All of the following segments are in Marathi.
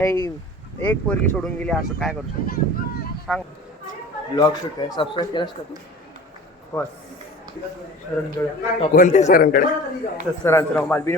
एक पोरगी सोडून गेली असं काय करू शकतो सांग. ब्लॉग शूट आहे. सबस्क्राईब केलास का तू? बस सरांकडे. कोणत्या सरांकडे? सरांचं नाव मालबी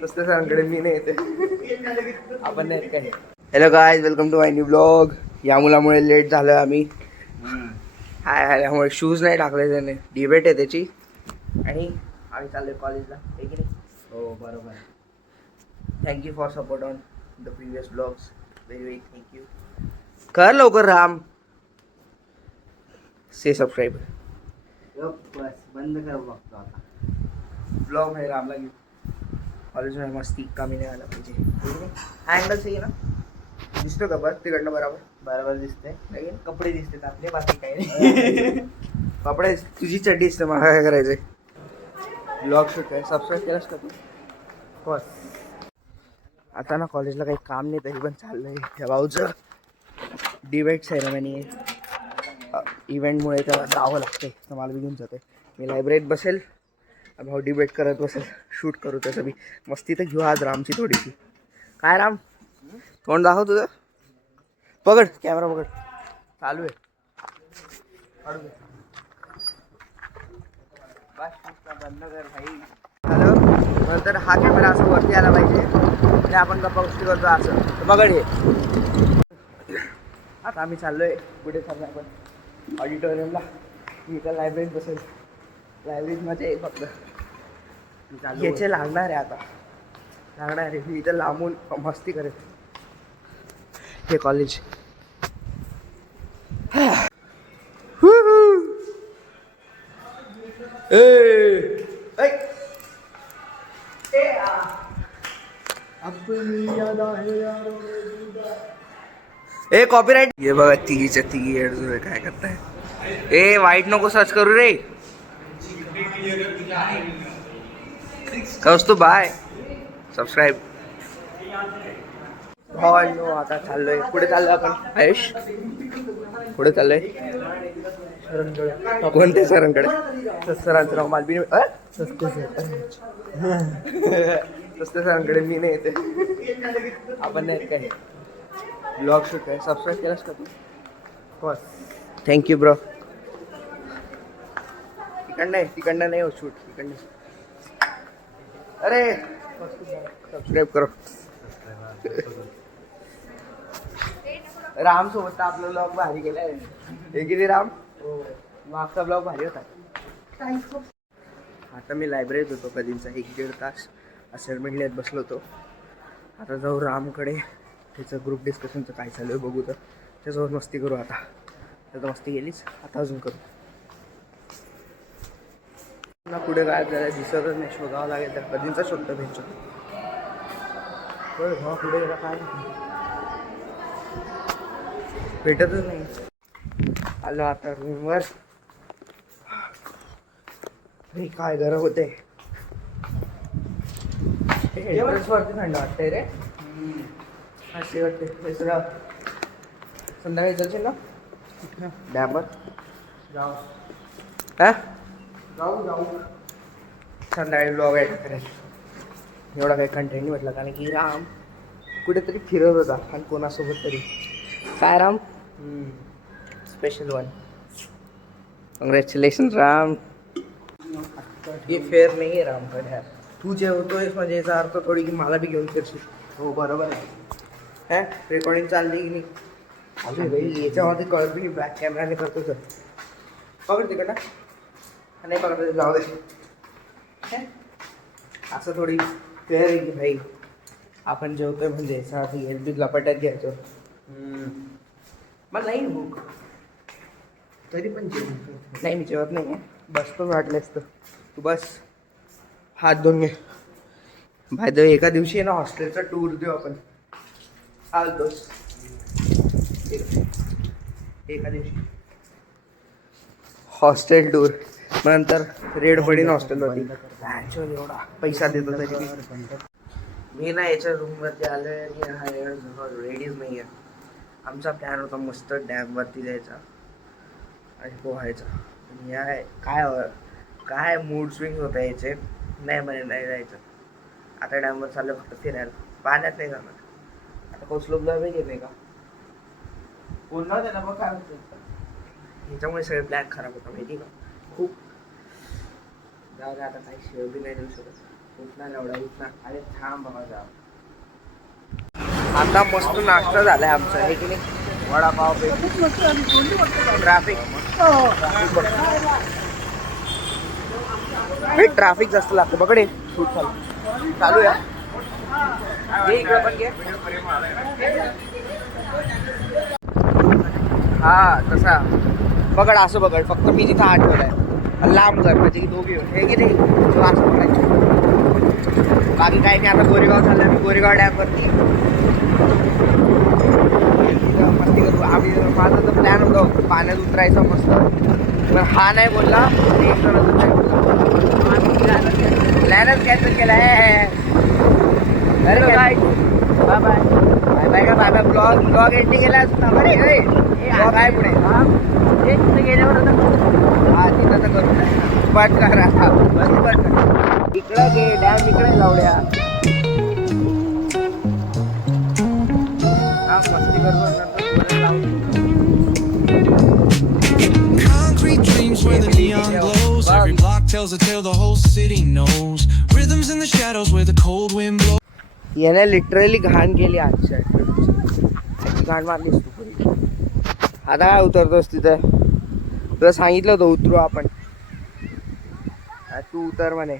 सस्ते सरांकडे मी नाही येते. आपण नाही काय. Hello guys, welcome to my new blog. या मुलामुळे लेट झालं आम्ही. हाय त्यामुळे शूज नाही टाकले त्याने. डिबेट आहे त्याची आणि आम्ही चाललोय कॉलेजला. आहे की नाही? हो बरोबर. Thank you for support on the previous blogs. Very very thank you. कर लवकर राम. से सबस्क्राईब. बस बंद कर बघतो आता. ब्लॉग नाही रामला घेऊ. कॉलेजमध्ये मस्ती कमी नाही आला पाहिजे. हा अँगल सही आहे ना? दिसतो का बस तिकडनं बरोबर? बरोबर दिसते. कपडे दिसते आपले, बाकी काही नाही. कपडे तुझी चड्डी दिसते. मला काय करायचंय? ब्लॉग शूट आहे. सबस्क्राईब केलास का तू? बस आता ना कॉलेजला काही काम नाही तरी पण चाललंय. त्या भाऊचं डिबेट सेरेमनी आहे. इव्हेंटमुळे त्याला जावं लागते तर मला बी घेऊन जाते. मी लायब्ररीत बसेल, भाऊ डिबेट करत बसेल. शूट करू त्याचं बी. मस्ती तर घेऊ आज रामची थोडीशी. काय राम, तोंड दाखव तुझं. पकड कॅमेरा, पकड. चालू आहे. बंद कर भाई. हॅलो. नंतर हा कॅमेरा असं वरती आला पाहिजे आणि आपण गप्पा गोष्टी करतो असं. बघड हे. आता आम्ही चाललोय कुठे चाललो आपण? ऑडिटोरियमला. मी तर लायब्ररीत बसेल. लायब्ररीत मजा आहे फक्त. याचे लागणार आहे आता. लागणार आहे. मी इथं लांबून मस्ती करेल. हे कॉलेज. ए कॉपीराइट. हे बघा तिघीच्या तिघी एडजोर काय करताय. ए वाईट नको सर्च करू रे. कौस्तुभ बाय. सबस्क्राईब. आता चाललोय. कुठे चाललोय आपण आयुष? कुठे चाललोय? सरांकडे. कोणत्या सरांकडे? सरांचं नाव मालबी सस्ते सरांकडे मी नाही येते. आपण नाही काय. ब्लॉग शूट आहे. सबस्क्राईब केलास का तू? बस थँक्यू ब्रो. तिकडनं नाही हो शूट. तिकडनं. अरे सबस्क्राईब करो. राम सोबत आपला ब्लॉग भारी गेलाय. हे किती राम? मागचा ब्लॉग भारी होता. आता मी लायब्ररीत होतो कधीचा 1-1.5 तास असाइनमेंट लिहित बसलो होतो. आता जाऊ रामकडे. त्याचं ग्रुप डिस्कशनचं काय चालू आहे बघू तर त्याच्यासोबत मस्ती करू. आता त्याचं मस्ती गेलीच, आता अजून करू. ना पुढे काय झालं दिसतच नाही. शोधावं लागेल. तर कधीचा शोधतो भेटतो. बरं पुढे गेला काय भेटतच नाही. आलो आता रूमवर. काय गरम होते. वरती थंड वाटतंय रे. असे वाटते. दुसरं संध्याकाळी जाशील ना डॅमवर? जाऊ. हा जाऊ संध्याकाळी ब्लॉग ॲड करेल. एवढा काही कंटेंट नाही म्हटलं कारण की राम कुठेतरी फिरत होता आणि कोणासोबत तरी. काय Ram? Special one. Congratulation Ram. हे फेअर नाही आहे राम पण यार. तू जे होतोय म्हणजे याचा अर्थ थोडी की मला बी घेऊन फिरशील. हो बरोबर आहे. हा रेकॉर्डिंग चालली की नाही? अजून भाई याच्यामध्ये कळत बी नाही. बॅक कॅमेराने करतो सर. पकड तिकडं नाही पकडत जाऊ दे. असं थोडी फेअर आहे की भाई आपण जेवतोय म्हणजे याच्यासाठी एल बी लपाट्यात घ्यायचो. मला नाही भूक तरी पण जेवण नाही. मी जेवत नाही. बसतो वाटलेस तर तू बस. हात धुवून घे. भाई तर एका दिवशी आहे ना हॉस्टेलचा टूर देऊ आपण. दोस्त एका दिवशी हॉस्टेल टूर. नंतर रेड पडीन हॉस्टेलवरती. एवढा पैसा देतो तरी मी ना याच्या रूमवरती आलोय आणि हा रेडीच नाही आहे. आमचा प्लॅन होता मस्त डॅमवरती जायचा आणि पोहायचा. आणि या काय मूड स्विंग होता याचे. नाही म्हणे नाही जायचं. आता डॅमवर चाललं फक्त फिरायला, पाण्यात नाही जाणार. आता कोसलो ब्लॉग घेत नाही का पुन्हा त्याला बघ काय होतं. ह्याच्यामुळे सगळे प्लॅन खराब होता माहिती का खूप. जाऊ दे आता काही शेव बी नाही देऊ शकत. उठणार एवढा उठणार. अरे थांब बाबा जा. आता मस्त नाश्ता झालाय आमचा हे की नाही. वडापाव ट्रॅफिक जास्त लागतं बकडे. शूट चालू आहे. हा तसा बघड असं बघड फक्त मी तिथं आठवलाय लांब कर म्हणजे की दोघी हे की नाही असं बघायचं. बाकी काही नाही. आता गोरेगाव झालं मी गोरेगाव डॅमवरती मस्ती करू आम्ही. माझा तर प्लॅन होता पाण्यात उतरायचा मस्त पण हा नाही बोलला. प्लॅनच कॅन्सल केलाय. अरे bye bye bye bye bye का बाय बाय. ब्लॉग एंडिंग केला ब्लॉग आहे पुढे गेल्यावर हा तिथं तर करू बट करा बट इकडं घे डॅम इकडे लावल्या. हा मस्ती Concrete dreams where the neon glows. Every block tells a tale the whole city knows. Rhythms in the shadows where the cold wind blows. याने लिटरली घाण केली आजच्या घाण मारलीस तू पुरी. आता काय उतरतोस तिथं. तुला सांगितलं होतं उतरू आपण. तू उतर म्हणे.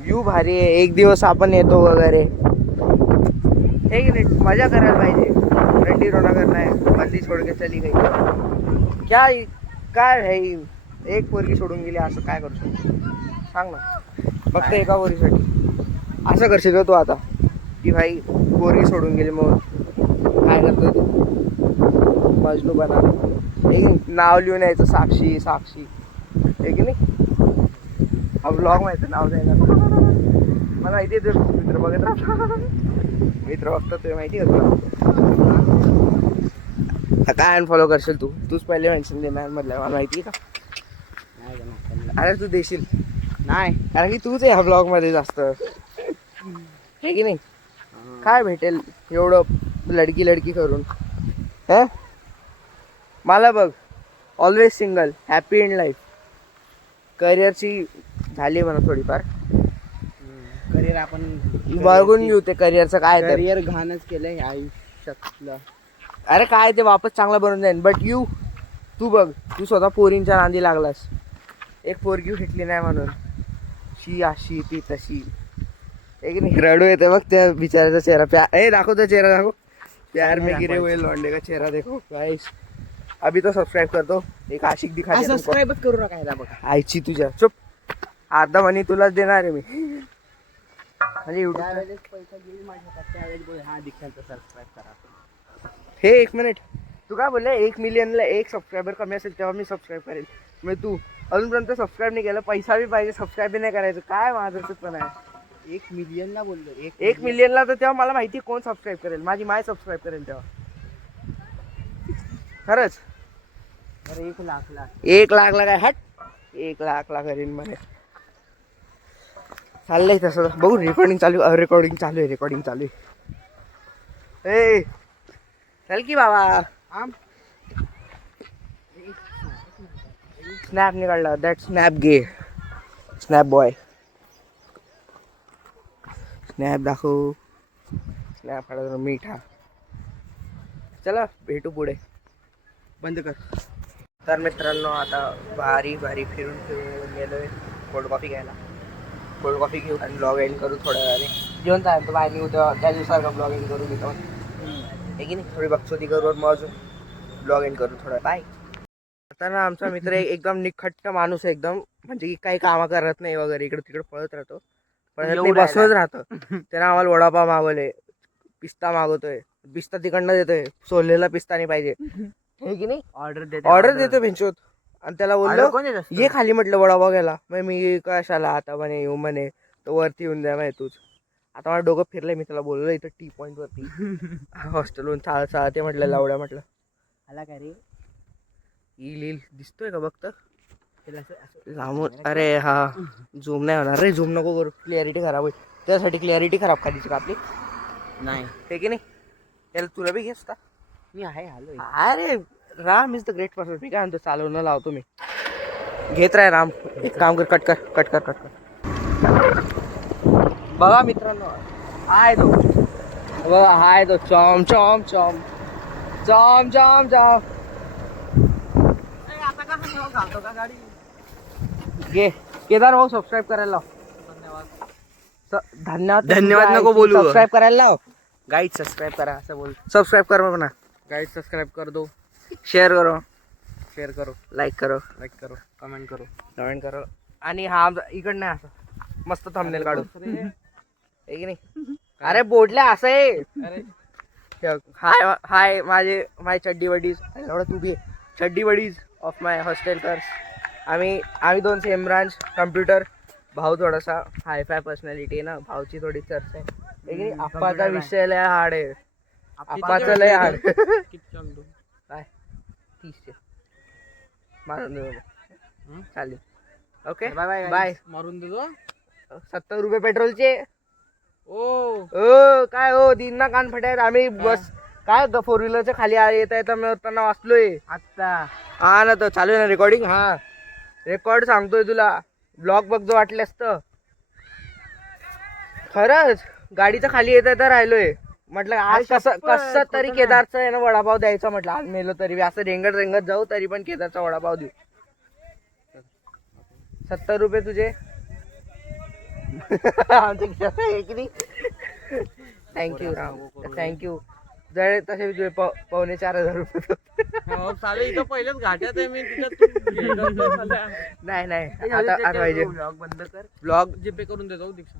व्यू भारी आहे. एक दिवस आपण येतो वगैरे हे की नाही. मजा करायला पाहिजे. रंडी रोना करना है बंदी छोड़ के चली गई. क्या काय भाई एक पोरगी सोडून गेली असं काय करू शकतो सांग ना. फक्त एका पोरीसाठी असं करशील का तू आता की भाई पोरगी सोडून गेली मग काय करतो तू. मजनू बना हे नाव लिहून यायचं साक्षी साक्षी हे की नाही. हा ब्लॉग माहिती नाव द्यायला मला माहिती आहे. तू मित्र बघत राहतो मित्र बघतो तुला माहिती आहे का. काय अनफॉलो करशील तूच पहिले मेन्शन देणार मधल्या मला माहिती आहे का. अरे तू देशील नाही कारण की तूच आहे ह्या ब्लॉग मध्ये जास्त हे की नाही. काय भेटेल एवढं लडकी लडकी करून. हे मला बघ always single happy in life. करिअरची झाली म्हणा थोडीफार. करिअर आपण बघून घेऊ ते करिअरचं काय. करिअर घाणच केलंय आयुष्यातलं. अरे काय ते वापस चांगला बनवून जाईन. बट तू बघ तू स्वतः पोरींच्या नांदी लागलास. एक पोरगी भेटली नाही म्हणून शी अशी ती तशी एक नाही. रडू येते बघ त्या बिचाराचा चेहरा. दाखव तो चेहरा दाखव. प्यार में गिरे हुए लौंडे का चेहरा देखो गाइस. अभी तो सब्सक्राइब कर दो. एक आशिक दिखा. सबस्क्राईबच करू नका बघा. आईची तुझ्या चुप. अर्धा मनी तुलाच देणार आहे मी म्हणजे पैसा गेली माझ्या त्यावेळेस बोल हा दीक्षांत सबस्क्राईब करा. हे एक मिनिट तू काय बोलले 1 मिलियनला 1 सबस्क्रायबर कमी असेल तेव्हा मी सबस्क्राईब करेल. म्हणजे तू अजूनपर्यंत सबस्क्राईब नाही केलं. पैसा बी पाहिजे सबस्क्राईब बी नाही करायचं. काय माझं पण आहे. 1 मिलियनला बोललो. 1 मिलियनला तर तेव्हा मला माहिती कोण सबस्क्राईब करेल. माझी माय सबस्क्राईब करेल तेव्हा खरंच. अरे 1 लाखला 1 लाखला काय हट 1 लाखला करीन म्हणे. चाललंय तसं बघू. रेकॉर्डिंग चालू आहे. रेकॉर्डिंग चालू आहे. ए चल की बाबा. स्नॅप निकालला. दॅट स्नॅप गे स्नॅप बॉय. स्नॅप दाखव. स्नॅप काढा मीठा. चला भेटू पुढे. बंद कर. तर मित्रांनो आता भारी फिरून गेलोय कोल्ड कॉफी घ्यायला. कोल्ड कॉफी घेऊ आणि ब्लॉग एंड करू थोड्या वेळाने. जेवण काय तो बाहेर उद्या त्या दिवसासारखा ब्लॉग एंड करू घेतो हे की नाही. थोडी बक्षोदी करू मग अजून ब्लॉग एंड करू थोडा. बाय. आता ना आमचा मित्र एकदम निखट्ट माणूस आहे. एकदम म्हणजे की काही कामं करत नाही वगैरे. इकडे तिकडे पळत राहतो. पण बसवत राहतं. त्यानं आम्हाला वडापाव मागवले. पिस्ता मागवतोय. पिस्ता तिकडनं देतोय. सोललेला पिस्ता नाही पाहिजे हे की नाही. ऑर्डर देतो भेंचोत. आणि त्याला बोललो ये खाली म्हटलं वडापाव घ्यायला. मग मी कशाला आता म्हणे येऊ म्हणे तर वरती येऊन द्या माहिती तूच. आता मला डोकं फिरलंय. मी त्याला बोललो इथं टी पॉईंट वरती हॉस्टेलवरून चालत म्हटलं लावड्या म्हटलं आला काय रे. येईल दिसतोय का बघ तर. त्याला असं लांबून अरे हा झूम नाही होणार रे, झूम नको करू, क्लिअरिटी खराब होईल. त्यासाठी क्लिअरिटी खराब करायची का आपली, नाही. हे की नाही? याला तुला बी घेस का? मी आहे आलोय. अरे Ram is the great person. मी काय म्हणतो, चालवणं लावतो मी, घेत राह राम. एक काम कर, कट कर कट कर कट कर. बघा मित्रांनो, हाय तो बघा, हाय तो Chaum Chaum Chaum Chaum Chaum Chaum. आता का घालतो का गाडी? घे केदार भाऊ, सबस्क्राईब करायला लाव. धन्यवाद. धन्यवाद नको बोलू, सबस्क्राईब करायला लाव. गाईड सबस्क्राईब करा असं बोल. सबस्क्राईब करो ना, गाइड सब्सक्राइब कर दो, शेअर करो, शेयर करो, लाईक करो, कमेंट करो. कमेंट करो. आणि हा इकडं नाही, असं मस्त थंबनेल काढू, आहे की नाही? अरे बोडल्या असं आहे. अरे हाय हाय माझे चड्डी वडीज, एवढं तू बी चड्डी वडीज ऑफ माय हॉस्टेलर्स. आम्ही दोन सेम ब्रांच कम्प्युटर. भाऊ थोडासा हायफाय पर्सनॅलिटी आहे ना, भाऊची थोडी चर्चा आहे की नाही? आप्पाचा विषय लय हार्ड आहे, आप्पाचं लय हार्ड. किती चालतो? काय 30 मारून देऊ चालेल. Okay bye bye. मारून देतो. 70 रुपये पेट्रोलचे. ओ काय हो दिन ना कान फटायत. आम्ही बस काय 4 व्हीलरच्या खाली येता येता मी होताना वाचलोय. आता हा ना, तर चालू आहे ना रेकॉर्डिंग. हा रेकॉर्ड सांगतोय तुला, ब्लॉग बघ जो वाटले असतं. खरंच गाडीचं खाली येता येता राहिलोय. म्हटलं आज कसं तरी केदारचं आहे ना वडापाव द्यायचा. म्हटलं आज मेलो तरी असं रेंगत रेंगत जाऊ, तरी पण केदारचा वडापाव देऊ. 70 रुपये तुझे. Thank you Ram, thank you. जर तसे तुझे 4,500 रुपये. चालेल. इथं पहिलेच घाट्यात आहे मी. तिथं नाही आता पाहिजे. ब्लॉग बंद कर. ब्लॉग जीपे करून देतो दीक्षा.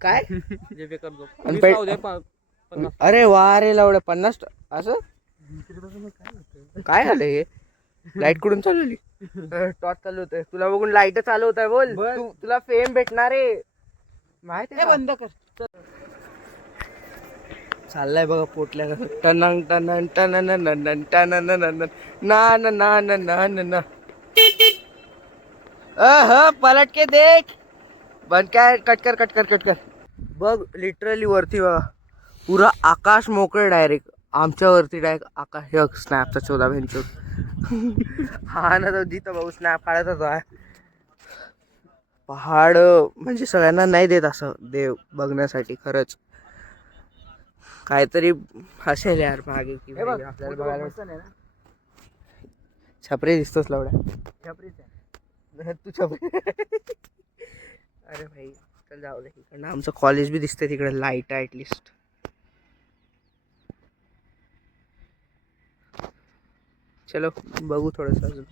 काय जीपे करतो. आणि अरे वा रे लावडे 50 असं काय झालं हे? लाईट कुठून चालवली? टॉर्च चालू होतंय. तुला बघून लाईट चालू होत आहे. बोल तुला फेम भेटणार आहे माहिती आहे. बंद कर. चाललाय बघा पोटल्या कसं टनंग टनन टनन नन टनन नन ना ना ना ना ना ना. पलट के देख. बंद काय, कट कर कट कर कट कर. बघ लिटरली वरती बघा, पुरा आकाश मोकळे डायरेक्ट. आमच्या वरती डायरेक्ट आकाश. हे स्नॅपचा 14 भेंचो. हा ना, तो जिथं भाऊ स्नॅप काढत होता. पहाड म्हणजे सगळ्यांना नाही देत असं देव बघण्यासाठी. खरंच काहीतरी असेल यार मागे की आपल्याला बघायला. छपरी दिसतोस लावड्या. तू छपरी. अरे भाई चल जाऊ दे. इकडनं आमचं कॉलेज बी दिसतंय तिकडे, लाईट आहे ॲटलिस्ट. चलो बघू थोडंसं अजून.